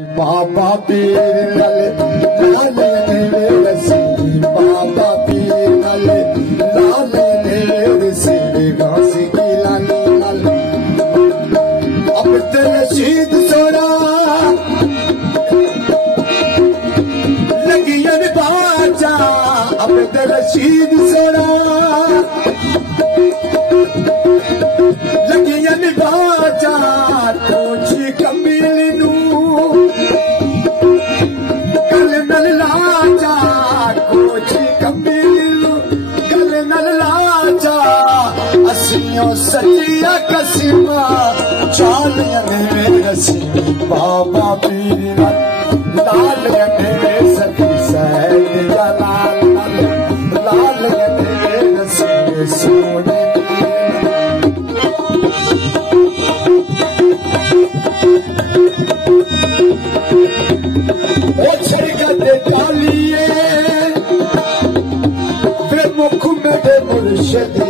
बाबा पीर लाल मेरे सिर बाबा पीर लाल मेरे सिर घासी की लाली लाल अब तेरे शीद सोरा लगी बाजा अब तेरे शीद सोरा लगी बाजा तोची कमील नू सचिया कसीमा चाल मेरे बाबा पीर लाल मेरे सखी सैद लाल लाल मेरे सोने छिड़कते डालिए वे मुख मेरे मुर्शदी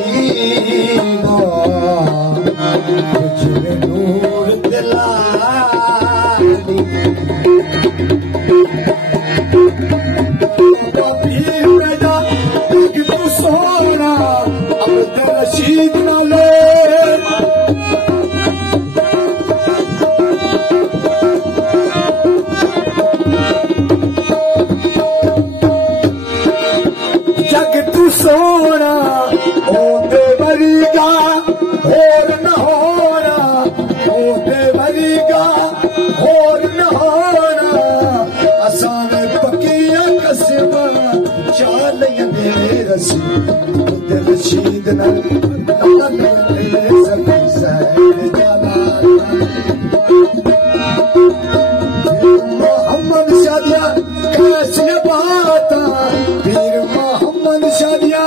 नूर दिलाली पीर पैदा तू सोना अब रशीद नाले जग तू सोना ओ देवरीगा और न होना ओ देवरीगा और न होना असाने पकिया कसमा चाल मेरे रसी रशीद लाल मेरे सभी सैद जलाल मोहम्मद शादिया कैसी बात पीर मोहम्मद शादिया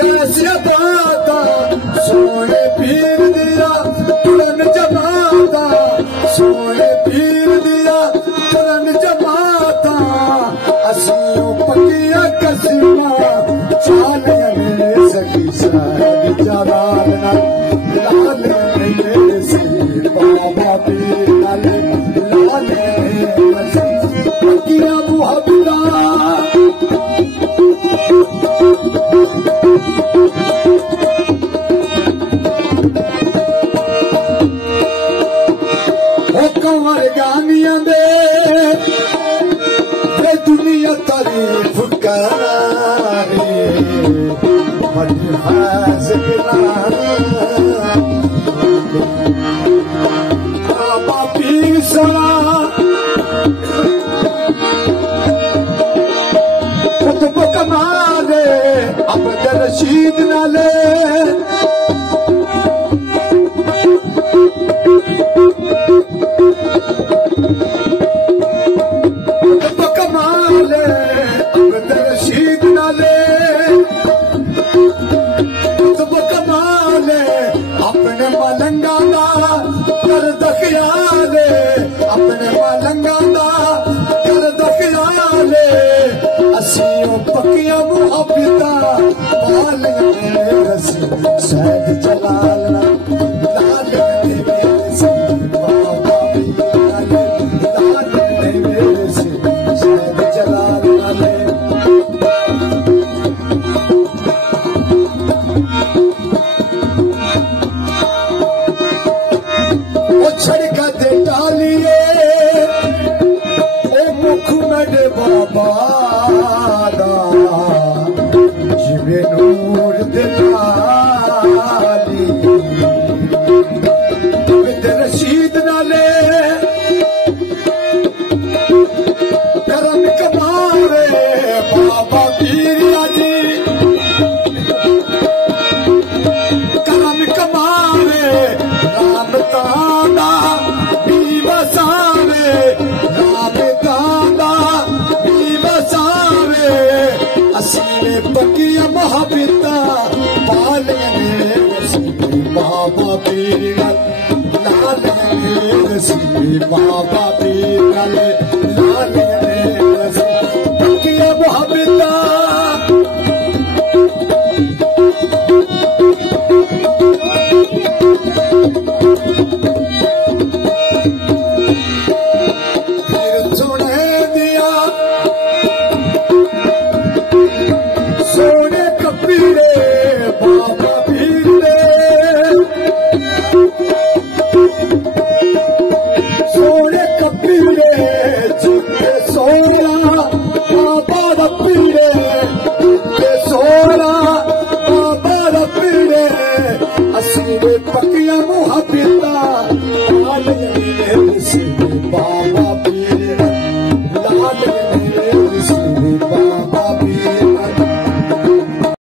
कैसे बाता सोने पीर दिया तुरन जमाता सोने पीर दिया तुरन जमाता असियों पकिया कसीमा चाल मेरे सखी सैद जलाल लाल मेरे सिर बाबा पीर लाल मेरे सिर पकिया मुहब्बता कंवर गानिया दे दुनिया तारीफ करे मजहाज बाबा पीर सला कुतुब कमाले अब रशीद नाले अपने मलंगा कर दखियाले अपने मलंगा कर दखियाले असियों पकिया मुहब्बता बाल मेरे सैद जलाल लाल मेरे बाबा लाल मेरे सैद जलाल छिड़कते डालिए ओ मुख मेरे बाबा जिवे नूर दिलाली रशीद नाले करम कमारे बाबा पीरिया जी करम कमारे राम ताना बसावे राम ताना बसावे असीने पकिया मोहब्बता पाल मेरे बाबा पीर लाल मेरे बाबा पीर